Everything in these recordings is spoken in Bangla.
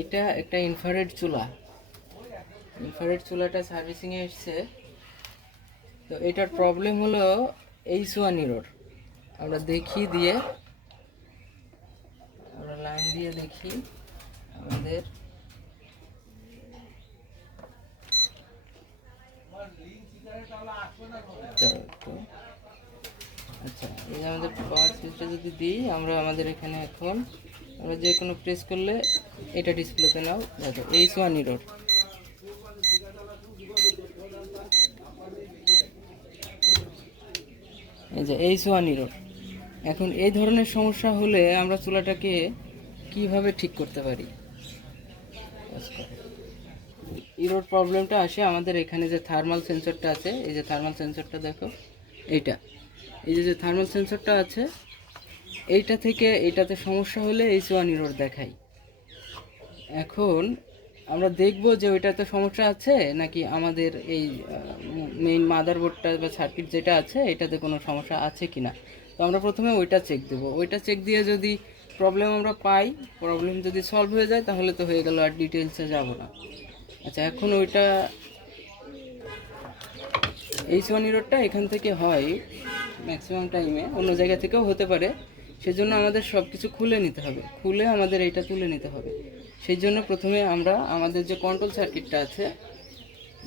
এটা একটা ইনফ্রারেড চুলা। ইনফ্রারেড চুলাটা সার্ভিসিংয়ে এসছে। তো এটার প্রবলেম হলো H1 এরর। আমরা দেখি দিয়ে, আমরা লাইন দিয়ে দেখি আমাদের আচ্ছা, এই যে আমাদের পাওয়ার সুইচটা যদি দিই আমরা, আমাদের এখানে এখন আমরা যে কোনো প্রেস করলে এটা ডিসপ্লেতে নাও দেখো H1 এরর। এই যে H1 এরর। এখন এই ধরনের সমস্যা হলে আমরা চুলাটাকে কিভাবে ঠিক করতে পারি? এরর প্রবলেমটা আসে আমাদের এখানে যে থার্মাল সেন্সরটা আছে, এই যে থার্মাল সেন্সরটা দেখো, এইটা, এই যে থার্মাল সেন্সরটা আছে, এইটা থেকে এইটাতে সমস্যা হলে H1 এরর দেখাই। এখন আমরা দেখব যে ওইটাতে সমস্যা আছে নাকি আমাদের এই মেইন মাদারবোর্ডটা বা সার্কিট যেটা আছে এটাতে কোনো সমস্যা আছে কি না। তো আমরা প্রথমে ওইটা চেক দেবো। ওইটা চেক দিয়ে যদি প্রবলেম আমরা পাই, প্রবলেম যদি সলভ হয়ে যায় তাহলে তো হয়ে গেল, আর ডিটেলসে যাব না। আচ্ছা, এখন ওইটা H1 এররটা এখান থেকে হয় ম্যাক্সিমাম টাইমে, অন্য জায়গা থেকেও হতে পারে। সেজন্য আমাদের সব কিছু খুলে নিতে হবে, খুলে আমাদের এইটা তুলে নিতে হবে। সেই জন্য প্রথমে আমরা আমাদের যে কন্ট্রোল সার্কিটটা আছে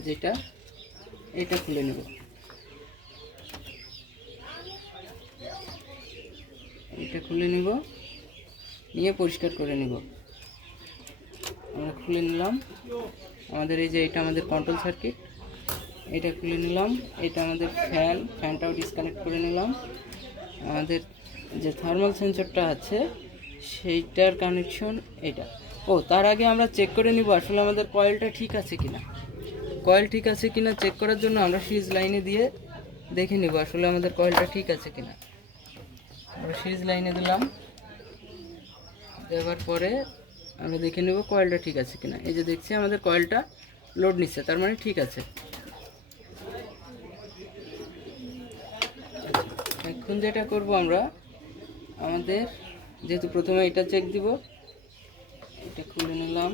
যেটা, এটা খুলে নেব। এটা খুলে নিব, নিয়ে পরিষ্কার করে নিব। আমরা খুলে নিলাম আমাদের এই যে এটা আমাদের কন্ট্রোল সার্কিট, এটা খুলে নিলাম। এটা আমাদের ফ্যানটাও ডিসকানেক্ট করে নিলাম। আমাদের যে থার্মাল সেন্সরটা আছে সেইটার কানেকশন এটা। ও, তার আগে আমরা চেক করে নিব আসলে আমাদের কয়েলটা ঠিক আছে কিনা। কয়েল ঠিক আছে কিনা চেক করার জন্য আমরা সিরিজ লাইনে দিয়ে দেখে নিব আসলে আমাদের কয়েলটা ঠিক আছে কিনা। আমরা সিরিজ লাইনে দিলাম, দেওয়ার পরে আমরা দেখে নেব কয়েলটা ঠিক আছে কিনা। এই যে দেখছি আমাদের কয়েলটা লোড নিচ্ছে, তার মানে ঠিক আছে। এখন যেটা করব আমরা, আমাদের যেহেতু প্রথমে এটা চেক দিব, এটা খুলে নিলাম।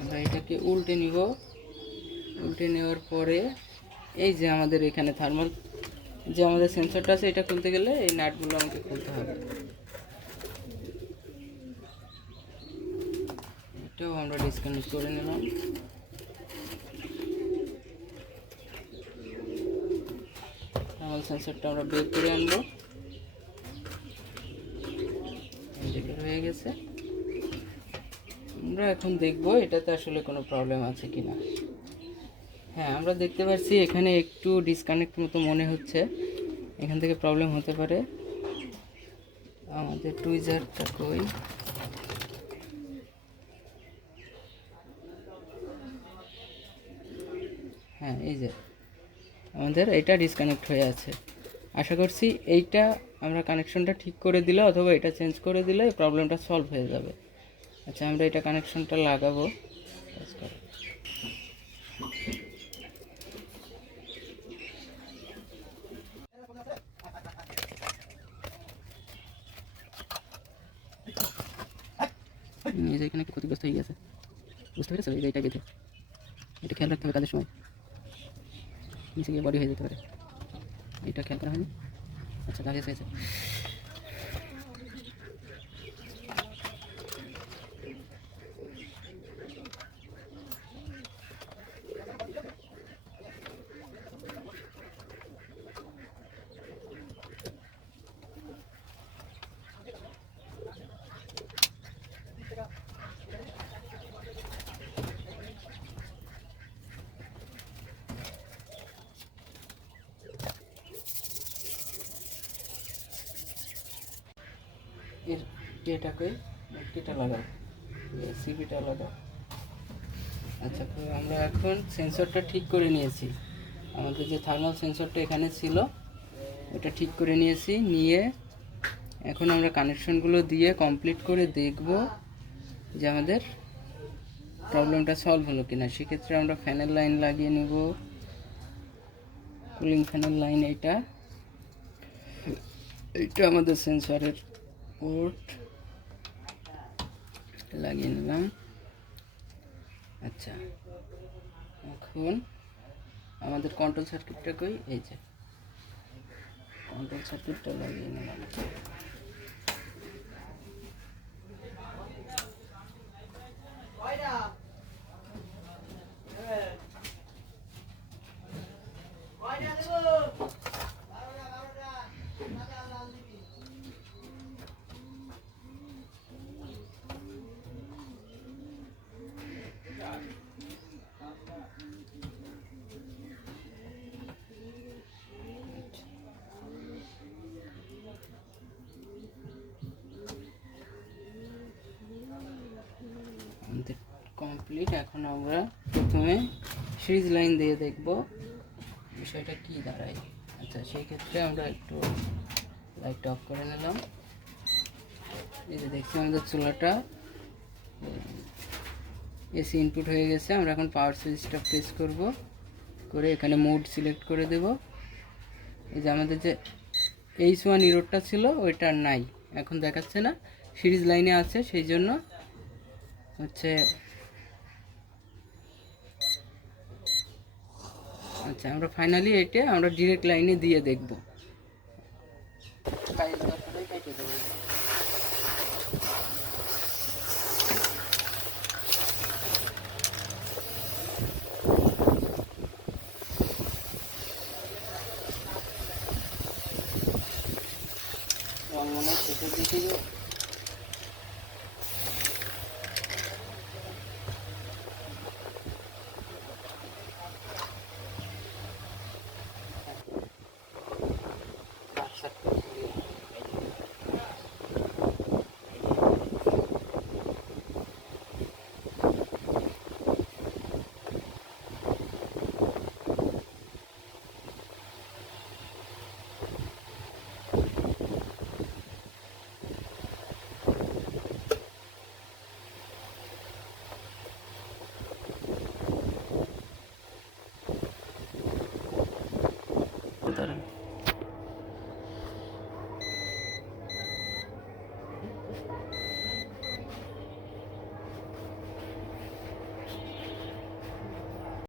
আমরা এটাকে উল্টে নিব। উল্টে নেওয়ার পরে এই যে আমাদের এখানে থার্মাল যে আমাদের সেন্সরটা আছে, এটা খুলতে গেলে এই নাটগুলো আমাকে খুলতে হবে। এটাও আমরা ডিসকানেক্ট করে নিলাম। থার্মাল সেন্সরটা আমরা বের করে আনবো। বের হয়ে গেছে। আমরা এখন দেখব এটাতে আসলে কোনো প্রবলেম আছে কিনা। হ্যাঁ, আমরা দেখতে পাচ্ছি এখানে একটু ডিসকানেক্ট মতো মনে হচ্ছে, এখান থেকে প্রবলেম হতে পারে। আমাদের টুইজারটা কই? হ্যাঁ, এই যে আমাদের এটা ডিসকানেক্ট হয়ে আছে। আশা করছি এইটা আমরা কানেকশনটা ঠিক করে দিলে অথবা এটা চেঞ্জ করে দিলে প্রবলেমটা সলভ হয়ে যাবে। আচ্ছা, আমরা এটা কানেকশনটা লাগাবো। এই যে এখানে একটু ক্ষতিগ্রস্ত হয়ে গেছে, বুঝতে পেরেছো? এই যে এটা বেঁধে, এটা খেয়াল রাখতে হবে কাজের সময়, নিচে গিয়ে বডি হয়ে যেতে পারে। এটা খেয়াল করা হয়নি। আচ্ছা, লাগিয়ে হয়েছে। এর কেটাকে কেটা লাগাও, সিবিটা লাগাও। আচ্ছা, তো আমরা এখন সেন্সরটা ঠিক করে নিয়েছি। আমাদের যে থার্মাল সেন্সরটা এখানে ছিল ওটা ঠিক করে নিয়েছি। নিয়ে এখন আমরা কানেকশনগুলো দিয়ে কমপ্লিট করে দেখব যে আমাদের প্রবলেমটা সলভ হলো কিনা। সেক্ষেত্রে আমরা ফ্যানের লাইন লাগিয়ে নেব, কুলিং ফ্যানের লাইন। এইটা আমাদের সেন্সরের পোর্ট, লাগিয়ে নিলাম। আচ্ছা, এখন আমাদের কন্ট্রোল সার্কিটটা কই, এই যে কন্ট্রোল সার্কিটটা লাগিয়ে নিলাম। আমাদের কমপ্লিট। এখন আমরা প্রথমে সিরিজ লাইন দিয়ে দেখব বিষয়টা কি দাঁড়ায়। আচ্ছা, সেই ক্ষেত্রে আমরা একটু লাইট অফ করে নিলাম। এই যে দেখছি আমাদের চুলাটা এসি ইনপুট হয়ে গেছে। আমরা এখন পাওয়ার সুইচটা প্রেস করব, করে এখানে মোড সিলেক্ট করে দেব। এই যে আমাদের যে H1 ইরোডটা ছিল ওইটা নাই, এখন দেখাচ্ছে না, সিরিজ লাইনে আছে, সেই জন্য হচ্ছে। আচ্ছা, আমরা ফাইনালি এটা আমরা ডিরেক্ট লাইনে দিয়ে দেখব। মনে হয় শেষের দিকে